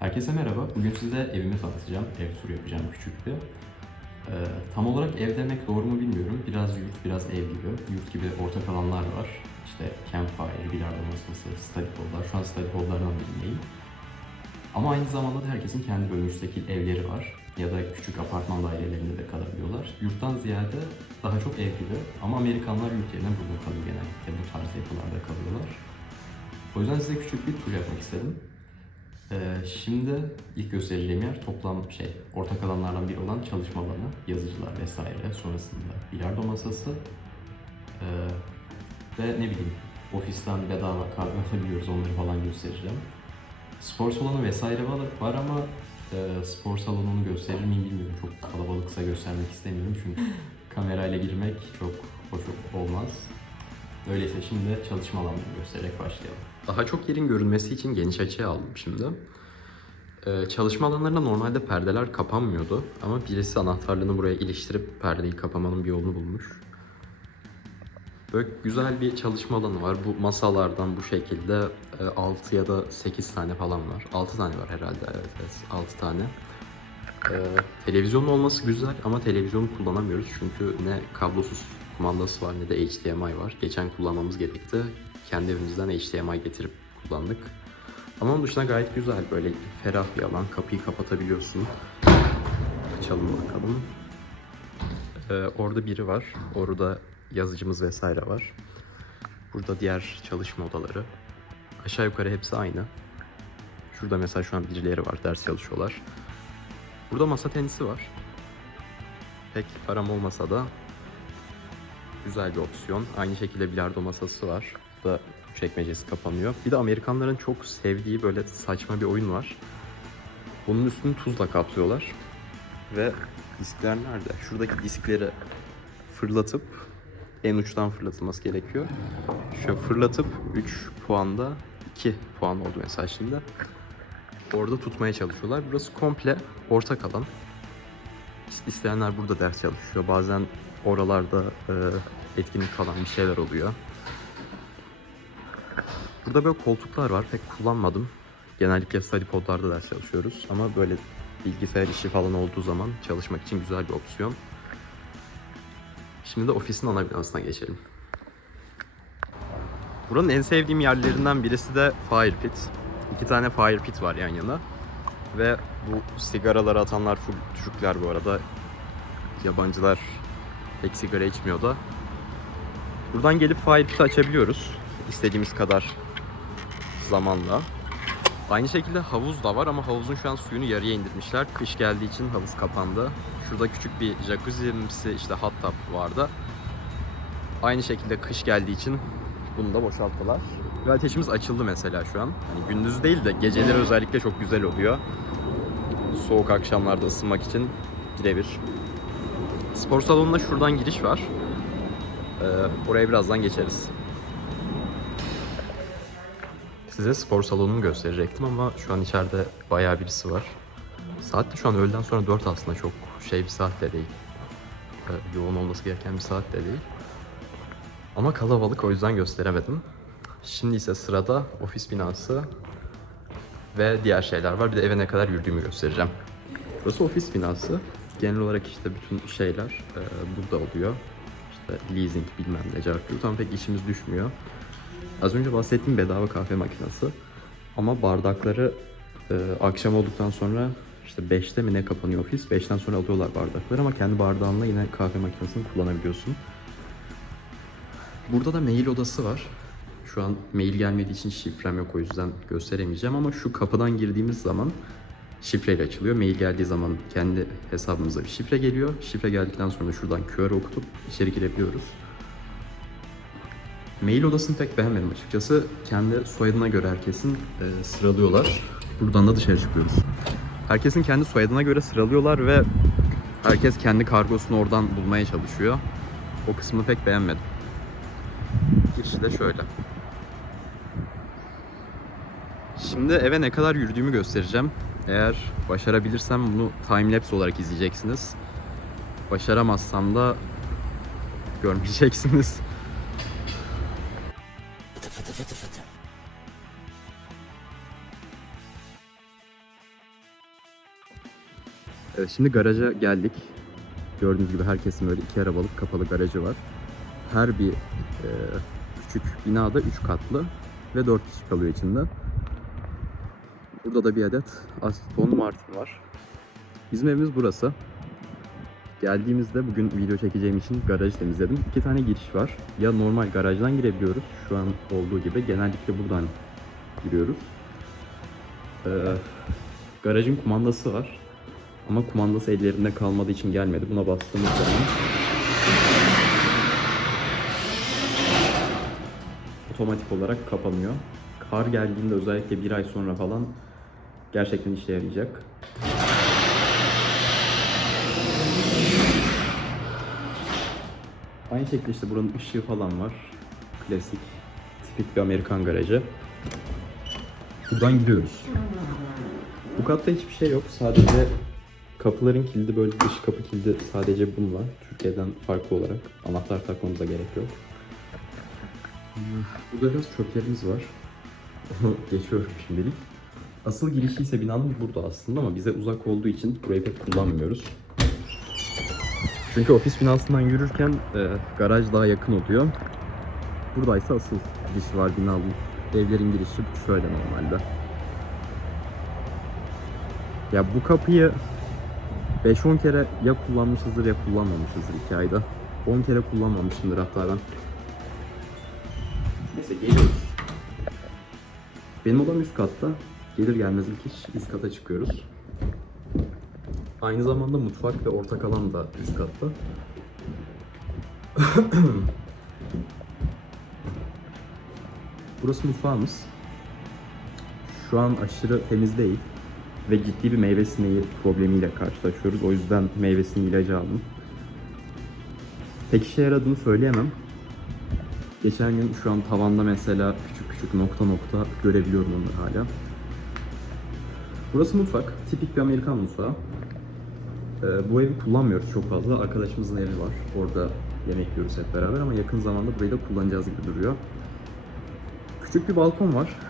Herkese merhaba. Bugün size evimi tanıtacağım. Ev turu yapacağım küçük bir. Ee, tam olarak ev demek doğru mu bilmiyorum. Biraz yurt, biraz ev gibi. Yurt gibi ortak alanlar var. İşte campfire, bilardo masası, study hall'lar. Şu an study hall'lardan birindeyim. Ama aynı zamanda da herkesin kendi böyle müstakil evleri var. Ya da küçük apartman dairelerinde de kalabiliyorlar. Yurttan ziyade daha çok ev gibi. Ama Amerikanlar yurt yerine burada kalıyor genellikle. Bu tarz yapılarda kalıyorlar. O yüzden size küçük bir tur yapmak istedim. Ee, şimdi ilk göstereceğim yer toplam şey, ortak alanlardan biri olan çalışma alanı, yazıcılar vesaire. Sonrasında bilardo masası ee, ve ne bileyim ofisten bedava kahve alabiliyoruz onları falan göstereceğim. Spor salonu vesaire var, var ama e, spor salonunu gösterir miyim bilmiyorum. Çok kalabalıksa göstermek istemiyorum çünkü kamerayla girmek çok hoş olmaz. Öyleyse şimdi çalışma alanlarını göstererek başlayalım. Daha çok yerin görünmesi için geniş açıya aldım şimdi. Ee, çalışma alanlarında normalde perdeler kapanmıyordu ama birisi anahtarlığını buraya iliştirip perdeyi kapamanın bir yolunu bulmuş. Böyle güzel bir çalışma alanı var. Bu masalardan bu şekilde 6 ya da 8 tane falan var. 6 tane var herhalde evet, evet 6 tane. Ee, televizyonun olması güzel ama televizyonu kullanamıyoruz çünkü ne kablosuz kumandası var ne de HDMI var. Geçen kullanmamız gerekti. Kendi evimizden HDMI getirip kullandık. Ama onun dışında gayet güzel böyle ferah bir alan. Kapıyı kapatabiliyorsun. Açalım bakalım. Ee, orada biri var. Orada yazıcımız vesaire var. Burada diğer çalışma odaları. Aşağı yukarı hepsi aynı. Şurada mesela şu an birileri var. Ders çalışıyorlar. Burada masa tenisi var. Pek param olmasa da güzel bir opsiyon. Aynı şekilde bilardo masası var. Burada çekmecesi kapanıyor. Bir de Amerikanların çok sevdiği böyle saçma bir oyun var. Bunun üstünü tuzla kaplıyorlar. Ve diskler nerede? Şuradaki diskleri fırlatıp en uçtan fırlatılması gerekiyor. Şöyle fırlatıp 3 puanda 2 puan oldu mesela şimdi. Orada tutmaya çalışıyorlar. Burası komple ortak alan. İst- İsteyenler burada ders çalışıyor. Bazen oralarda e, etkinlik falan bir şeyler oluyor. Burada böyle koltuklar var. Pek kullanmadım. Genellikle study podlarda ders çalışıyoruz. Ama böyle bilgisayar işi falan olduğu zaman çalışmak için güzel bir opsiyon. Şimdi de ofisin ana binasına geçelim. Buranın en sevdiğim yerlerinden birisi de fire pit. İki tane fire pit var yan yana. Ve bu sigaraları atanlar full Türkler bu arada. Yabancılar pek sigara içmiyor da. Buradan gelip fire pit açabiliyoruz. İstediğimiz kadar zamanla. Aynı şekilde havuz da var ama havuzun şu an suyunu yarıya indirmişler. Kış geldiği için havuz kapandı. Şurada küçük bir jacuzzi'msi işte hot tub vardı. Aynı şekilde kış geldiği için bunu da boşalttılar. Ve ateşimiz açıldı mesela şu an. Hani gündüz değil de geceleri özellikle çok güzel oluyor. Soğuk akşamlarda ısınmak için birebir. Spor salonuna şuradan giriş var. Ee, oraya birazdan geçeriz. Size spor salonunu gösterecektim ama şu an içeride bayağı birisi var. Saat de şu an öğleden sonra 4 aslında çok şey bir saat de değil. Ee, yoğun olması gereken bir saat de değil. Ama kalabalık o yüzden gösteremedim. Şimdi ise sırada ofis binası ve diğer şeyler var. Bir de eve ne kadar yürüdüğümü göstereceğim. Burası ofis binası. Genel olarak işte bütün şeyler e, burada oluyor. İşte leasing bilmem ne cartıyor. Tam pek işimiz düşmüyor. Az önce bahsettiğim bedava kahve makinesi. Ama bardakları e, akşam olduktan sonra işte 5'te mi ne kapanıyor ofis? 5'ten sonra alıyorlar bardakları ama kendi bardağınla yine kahve makinesini kullanabiliyorsun. Burada da mail odası var. Şu an mail gelmediği için şifrem yok o yüzden gösteremeyeceğim ama şu kapıdan girdiğimiz zaman şifreyle açılıyor. Mail geldiği zaman kendi hesabımıza bir şifre geliyor. Şifre geldikten sonra şuradan QR okutup içeri girebiliyoruz. Mail odasını pek beğenmedim açıkçası. Kendi soyadına göre herkesin e, sıralıyorlar. Buradan da dışarı çıkıyoruz. Herkesin kendi soyadına göre sıralıyorlar ve herkes kendi kargosunu oradan bulmaya çalışıyor. O kısmını pek beğenmedim. Girişi de şöyle. Şimdi eve ne kadar yürüdüğümü göstereceğim. Eğer başarabilirsem bunu timelapse olarak izleyeceksiniz. Başaramazsam da görmeyeceksiniz. Evet, şimdi garaja geldik. Gördüğünüz gibi herkesin böyle iki arabalık kapalı garajı var. Her bir e, küçük binada 3 katlı ve 4 kişi kalıyor içinde. Burada da bir adet Aston Martin var. Bizim evimiz burası. Geldiğimizde bugün video çekeceğim için garajı temizledim. İki tane giriş var. Ya normal garajdan girebiliyoruz. Şu an olduğu gibi. Genellikle buradan giriyoruz. Ee, garajın kumandası var. Ama kumandası ellerinde kalmadığı için gelmedi. Buna bastığımız zaman otomatik olarak kapanıyor. Kar geldiğinde özellikle bir ay sonra falan gerçekten işe yarayacak. Aynı şekilde işte buranın ışığı falan var. Klasik, tipik bir Amerikan garajı. Buradan gidiyoruz. Bu katta hiçbir şey yok. Sadece kapıların kilidi böyle dış kapı kilidi sadece bununla. Türkiye'den farklı olarak. Anahtar takmamıza gerek yok. Burada biraz çöplerimiz var. Geçiyorum şimdilik. Asıl girişi ise binanın burada aslında ama bize uzak olduğu için burayı pek kullanmıyoruz. Çünkü ofis binasından yürürken e, garaj daha yakın oluyor. Buradaysa asıl giriş var binanın. Evlerin girişi şöyle normalde. Ya bu kapıyı 5-10 kere ya kullanmışızdır ya kullanmamışızdır 2 ayda. 10 kere kullanmamışımdır hatta ben. Neyse geliyoruz. Benim odam üst katta. Gelir gelmez ilk iş üst kata çıkıyoruz. Aynı zamanda mutfak ve ortak alan da üst katta. Burası mutfağımız. Şu an aşırı temiz değil ve ciddi bir meyve sineği problemiyle karşılaşıyoruz. O yüzden meyve sineği ilacı aldım. Pek işe yaradığını söyleyemem. Geçen gün şu an tavanda mesela küçük küçük nokta nokta görebiliyorum onları hala. Burası mutfak. Tipik bir Amerikan mutfağı. Ee, bu evi kullanmıyoruz çok fazla. Arkadaşımızın evi var. Orada yemek yiyoruz hep beraber ama yakın zamanda burayı da kullanacağız gibi duruyor. Küçük bir balkon var.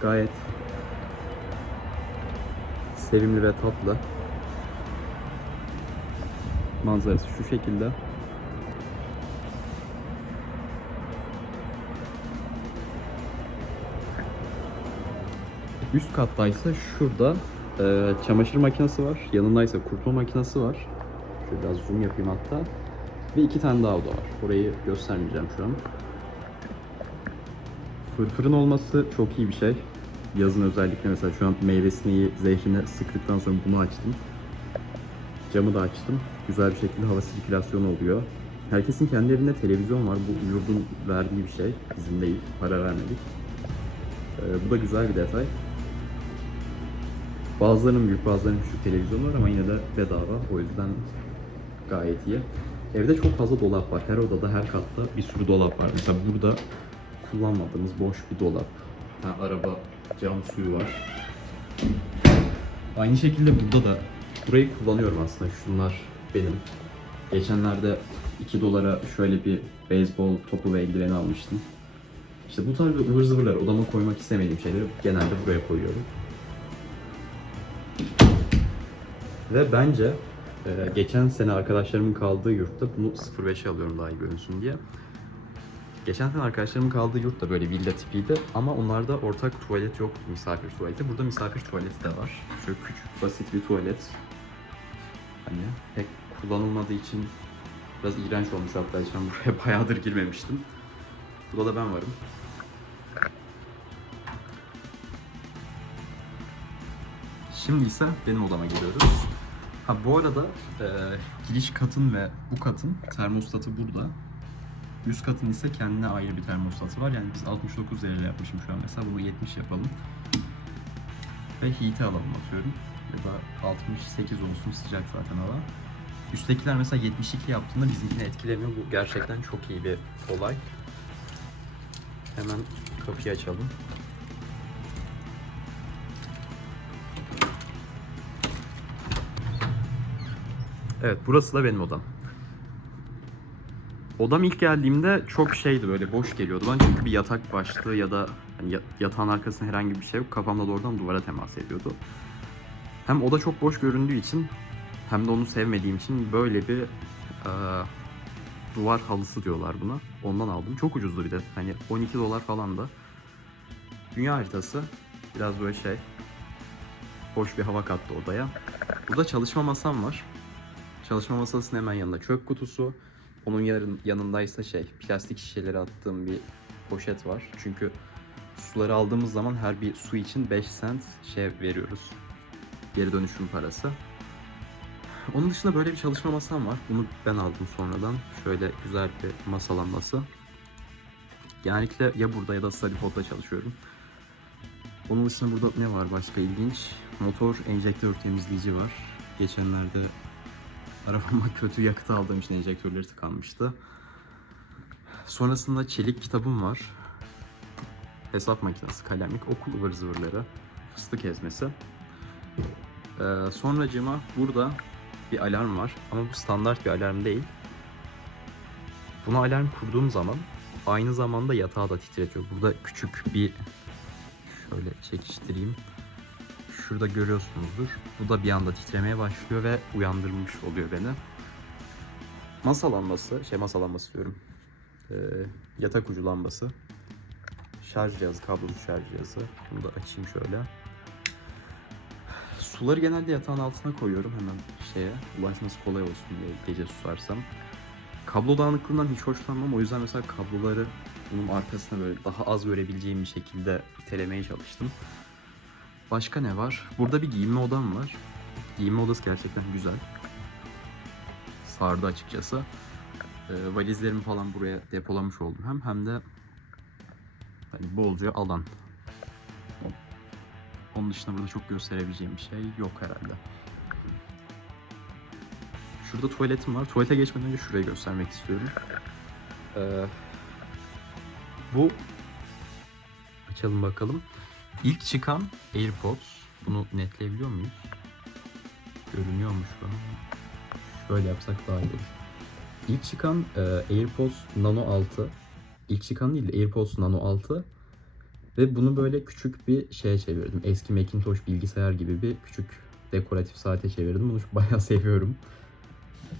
Gayet sevimli ve tatlı. Manzarası şu şekilde. Üst kattaysa şurada e, çamaşır makinesi var. Yanındaysa kurutma makinesi var. Şöyle biraz zoom yapayım hatta. Ve iki tane daha oda var. Orayı göstermeyeceğim şu an. Fırfırın olması çok iyi bir şey. Yazın özellikle mesela şu an meyvesini zehrini sıktıktan sonra bunu açtım. Camı da açtım. Güzel bir şekilde hava sirkülasyonu oluyor. Herkesin kendi evinde televizyon var. Bu yurdun verdiği bir şey. Bizim değil. Para vermedik. Ee, bu da güzel bir detay. Bazılarının büyük bazılarının küçük televizyon var ama yine de bedava. O yüzden gayet iyi. Evde çok fazla dolap var. Her odada, her katta bir sürü dolap var. Mesela burada kullanmadığımız boş bir dolap. Ha, araba cam suyu var. Aynı şekilde burada da burayı kullanıyorum aslında. Şunlar benim. Geçenlerde 2 dolara şöyle bir beyzbol topu ve eldiveni almıştım. İşte bu tarz ıvır zıvırlar odama koymak istemediğim şeyleri genelde buraya koyuyorum. Ve bence e, geçen sene arkadaşlarımın kaldığı yurtta bunu 0.5'e alıyorum daha iyi görünsün diye. Geçen sene arkadaşlarımın kaldığı yurt da böyle villa tipiydi ama onlarda ortak tuvalet yok misafir tuvaleti. Burada misafir tuvaleti de var. Şöyle küçük basit bir tuvalet. Hani pek kullanılmadığı için biraz iğrenç olmuş hatta ben buraya bayağıdır girmemiştim. Burada da ben varım. Şimdi ise benim odama giriyoruz. Ha bu arada e, giriş katın ve bu katın termostatı burada. Üst katın ise kendine ayrı bir termostatı var. Yani biz 69 derece yapmışım şu an mesela bunu 70 yapalım. Ve heat'i alalım atıyorum. Ya da 68 olsun sıcak zaten hava. Üsttekiler mesela 72 yaptığında bizimkini etkilemiyor. Bu gerçekten çok iyi bir olay. Hemen kapıyı açalım. Evet burası da benim odam. Odam ilk geldiğimde çok şeydi böyle boş geliyordu bana çünkü bir yatak başlığı ya da hani ya- yatağın arkasında herhangi bir şey yok. Kafamla doğrudan duvara temas ediyordu. Hem oda çok boş göründüğü için hem de onu sevmediğim için böyle bir e, duvar halısı diyorlar buna. Ondan aldım. Çok ucuzdu bir de. Hani 12 dolar falan da. Dünya haritası. Biraz böyle şey. Hoş bir hava kattı odaya. Burada çalışma masam var. Çalışma masasının hemen yanında çöp kutusu. Onun yarın, yanındaysa şey plastik şişeleri attığım bir poşet var. Çünkü suları aldığımız zaman her bir su için 5 cent şey veriyoruz. Geri dönüşüm parası. Onun dışında böyle bir çalışma masam var. Bunu ben aldım sonradan. Şöyle güzel bir masa lambası. Genellikle ya burada ya da Studypod'da çalışıyorum. Onun dışında burada ne var başka ilginç? Motor enjektör temizleyici var. Geçenlerde arabama kötü yakıt aldığım için enjektörleri tıkanmıştı. Sonrasında çelik kitabım var. Hesap makinesi, kalemlik, okul ıvır zıvırları, fıstık ezmesi. Ee, sonracığıma burada bir alarm var ama bu standart bir alarm değil. Buna alarm kurduğum zaman aynı zamanda yatağı da titretiyor. Burada küçük bir şöyle çekiştireyim. Şurada görüyorsunuzdur. Bu da bir anda titremeye başlıyor ve uyandırmış oluyor beni. Masa lambası, şey masa lambası diyorum. Ee, yatak ucu lambası. Şarj cihazı, kablosuz şarj cihazı. Bunu da açayım şöyle. Suları genelde yatağın altına koyuyorum hemen şeye. Ulaşması kolay olsun diye gece susarsam. Kablo dağınıklığından hiç hoşlanmam. O yüzden mesela kabloları bunun arkasına böyle daha az görebileceğim bir şekilde itelemeye çalıştım. Başka ne var? Burada bir giyinme odam var. Giyinme odası gerçekten güzel. Sardı açıkçası. Ee, valizlerimi falan buraya depolamış oldum hem hem de hani bolca alan. Onun dışında burada çok gösterebileceğim bir şey yok herhalde. Şurada tuvaletim var. Tuvalete geçmeden önce şurayı göstermek istiyorum. Ee, bu açalım bakalım. İlk çıkan AirPods. Bunu netleyebiliyor muyuz? Görünüyormuş bu. Şöyle yapsak daha iyi olur. İlk çıkan e, AirPods Nano 6. İlk çıkan değil de AirPods Nano 6. Ve bunu böyle küçük bir şeye çevirdim. Eski Macintosh bilgisayar gibi bir küçük dekoratif saate çevirdim. Bunu bayağı seviyorum.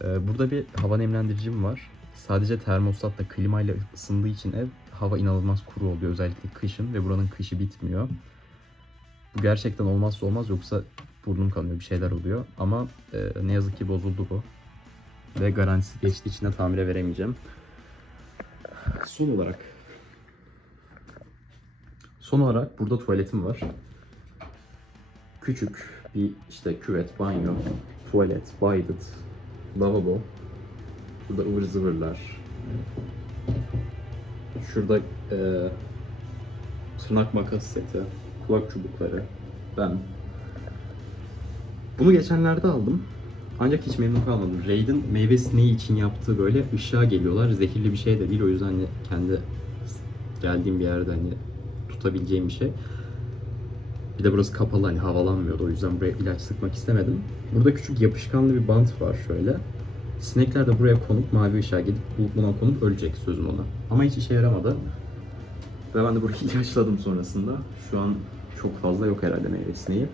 Ee, burada bir hava nemlendiricim var. Sadece termostatla klimayla ısındığı için ev hava inanılmaz kuru oluyor özellikle kışın ve buranın kışı bitmiyor. Bu gerçekten olmazsa olmaz yoksa burnum kanıyor bir şeyler oluyor ama e, ne yazık ki bozuldu bu. Ve garantisi geçtiği için tamire veremeyeceğim. Son olarak Son olarak burada tuvaletim var. Küçük bir işte küvet, banyo, tuvalet, baydıt, lavabo. Burada ıvır zıvırlar. Şurada e, tırnak makas seti, kulak çubukları, ben. Bunu geçenlerde aldım. Ancak hiç memnun kalmadım. Raid'in meyve sineği için yaptığı böyle ışığa geliyorlar. Zehirli bir şey de değil. O yüzden hani kendi geldiğim bir yerde hani tutabileceğim bir şey. Bir de burası kapalı hani havalanmıyordu. O yüzden buraya ilaç sıkmak istemedim. Burada küçük yapışkanlı bir bant var şöyle. Sinekler de buraya konup mavi ışığa gidip bu- buna konup ölecek sözüm ona. Ama hiç işe yaramadı. Ve ben de burayı ilaçladım sonrasında. Şu an çok fazla yok herhalde meyve sineği.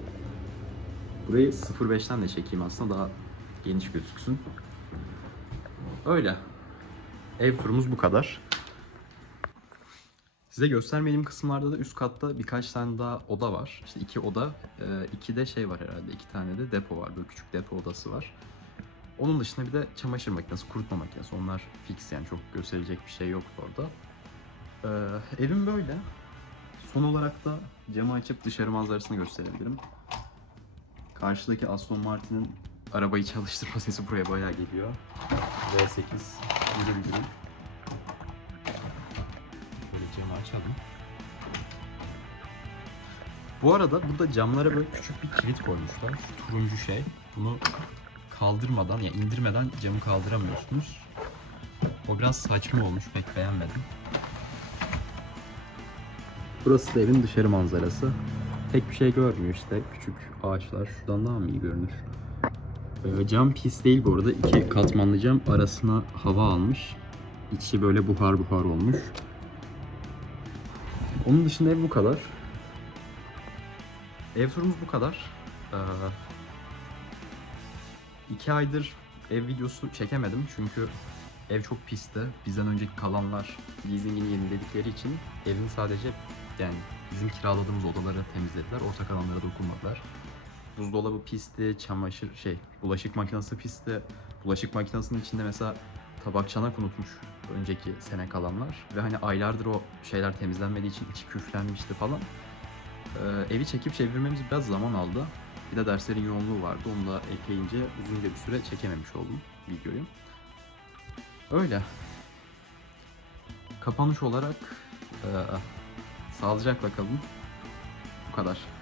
Burayı 0.5'ten de çekeyim aslında daha geniş gözüksün. Öyle. Ev turumuz bu kadar. Size göstermediğim kısımlarda da üst katta birkaç tane daha oda var. İşte iki oda, e, iki de şey var herhalde. iki tane de depo var. Böyle küçük depo odası var. Onun dışında bir de çamaşır makinesi, kurutma makinesi. Onlar fix yani çok gösterilecek bir şey yoktu orada. Ee, evim böyle. Son olarak da camı açıp dışarı manzarasını gösterebilirim. Karşıdaki Aston Martin'in arabayı çalıştırma sesi buraya bayağı geliyor. V8 gürül gürül. Şöyle camı açalım. Bu arada burada camlara böyle küçük bir kilit koymuşlar. Şu turuncu şey. Bunu kaldırmadan ya indirmeden camı kaldıramıyorsunuz. O biraz saçma olmuş pek beğenmedim. Burası da evin dışarı manzarası. Pek bir şey görmüyor işte. Küçük ağaçlar şuradan daha mı iyi görünür? Ee, cam pis değil bu arada. İki katmanlı cam arasına hava almış. İçi böyle buhar buhar olmuş. Onun dışında ev bu kadar. Ev turumuz bu kadar. Ee, iki aydır ev videosu çekemedim çünkü ev çok pisti. Bizden önceki kalanlar leasingini yeniledikleri için evin sadece yani bizim kiraladığımız odaları temizlediler. Ortak alanlara dokunmadılar. Buzdolabı pisti, çamaşır şey, bulaşık makinesi pisti. Bulaşık makinesinin içinde mesela tabak çanak unutmuş önceki sene kalanlar. Ve hani aylardır o şeyler temizlenmediği için içi küflenmişti falan. Ee, evi çekip çevirmemiz biraz zaman aldı. Bir de derslerin yoğunluğu vardı. Onu da ekleyince uzunca bir süre çekememiş oldum videoyu. Öyle. Kapanış olarak eee sağlıcakla kalın. Bu kadar.